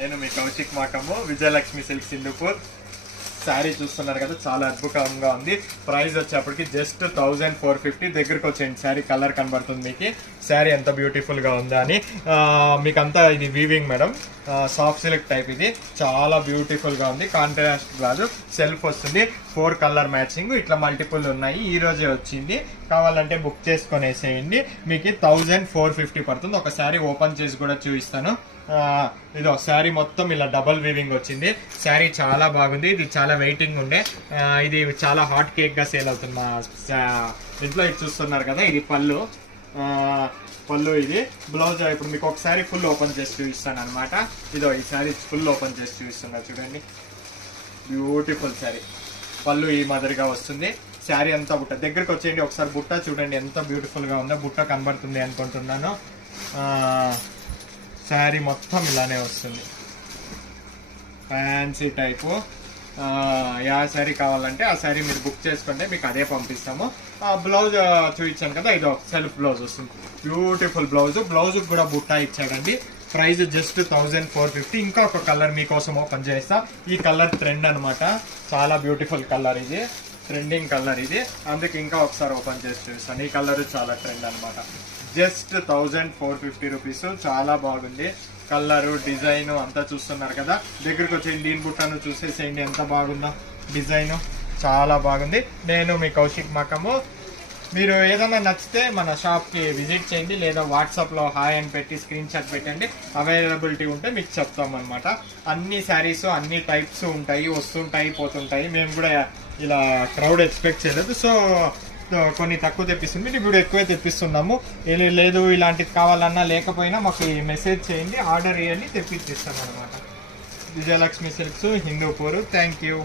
నేను మీ కౌశిక్ మాకమ్ము, విజయలక్ష్మి సిల్క్స్ హిందూపూర్. శారీ చూస్తున్నారు కదా, చాలా అద్భుతంగా ఉంది. ప్రైస్ వచ్చేప్పటికి జస్ట్ 1450. దగ్గరకు వచ్చేయండి, శారీ కలర్ కనబడుతుంది మీకు. శారీ ఎంత బ్యూటిఫుల్ గా ఉందా అని. మీకంతా ఇది weaving madam, soft silk type. ఇది చాలా బ్యూటిఫుల్ గా ఉంది. కాంట్రాస్ట్ కాదు, సెల్ఫ్ వస్తుంది. 4 కలర్ మ్యాచింగ్, ఇట్లా మల్టిపుల్ ఉన్నాయి. ఈ రోజే వచ్చింది, కావాలంటే బుక్ చేసుకొని వేసేయండి. మీకు 1450 పడుతుంది. ఒక శారీ ఓపెన్ చేసి కూడా చూపిస్తాను. ఇది ఒక శారీ మొత్తం ఇలా డబల్ వీవింగ్ వచ్చింది. శారీ చాలా బాగుంది. ఇది చాలా వెయిటింగ్ ఉండే, ఇది చాలా హాట్ కేక్ గా సేల్ అవుతుంది మా ఇంట్లో. ఇది చూస్తున్నారు కదా, ఇది పళ్ళు. ఇది బ్లౌజ్. ఇప్పుడు మీకు ఒక శారీ ఫుల్ ఓపెన్ చేసి చూపిస్తాను అనమాట. ఇదో ఈ శారీ ఫుల్ ఓపెన్ చేసి చూపిస్తున్నారు చూడండి. బ్యూటిఫుల్ శారీ. పళ్ళు ఈ మాదిరిగా వస్తుంది. శారీ అంతా బుట్ట. దగ్గరికి వచ్చేయండి, ఒకసారి బుట్ట చూడండి ఎంత బ్యూటిఫుల్ గా ఉందో. బుట్ట కనబడుతుంది అనుకుంటున్నాను. శారీ మొత్తం ఇలానే వస్తుంది, ఫ్యాన్సీ టైపు. యా శారీ కావాలంటే ఆ శారీ మీరు బుక్ చేసుకుంటే మీకు అదే పంపిస్తాము. బ్లౌజ్ చూపించాను కదా, ఇది సెల్ఫ్ బ్లౌజ్ వస్తుంది. Beautiful blouse. బ్లౌజ్ కూడా బుట్ట ఇచ్చాడండి. Price just 1450. ఇంకా ఒక కలర్ మీకోసం ఓపెన్ చేస్తా. ఈ కలర్ ట్రెండ్ అనమాట, చాలా బ్యూటిఫుల్ కలర్. ఇది ట్రెండింగ్ కలర్ ఇది, అందుకే ఇంకా ఒకసారి ఓపెన్ చేసి చూస్తాను. ఈ కలర్ చాలా ట్రెండ్ అనమాట. Just 1450 rupees. చాలా బాగుంది కలరు, డిజైన్ అంతా చూస్తున్నారు కదా. దగ్గరకు వచ్చేయండి, దీని బుట్టను చూసేసేయండి ఎంత బాగుందో. డిజైన్ చాలా బాగుంది. నేను మీ కౌశిక్ మాకము. మీరు ఏదైనా నచ్చితే మన షాప్కి విజిట్ చేయండి, లేదా వాట్సాప్లో హాయ్ అని పెట్టి స్క్రీన్ షాట్ పెట్టండి. అవైలబిలిటీ ఉంటే మీకు చెప్తామన్నమాట. అన్ని శారీస్ అన్ని టైప్స్ ఉంటాయి, వస్తుంటాయి పోతుంటాయి. మేము కూడా ఇలా క్రౌడ్ ఎక్స్పెక్ట్ చేయలేదు, సో కొన్ని తక్కువ తెప్పిస్తుంది. ఇప్పుడు ఎక్కువ తెప్పిస్తున్నాము. లేదు ఇలాంటిది కావాలన్నా లేకపోయినా మాకు మెసేజ్ చేయండి, ఆర్డర్ చేయండి, తెప్పించిస్తాం అనమాట. Vijayalakshmi silks Hindupur. Thank you.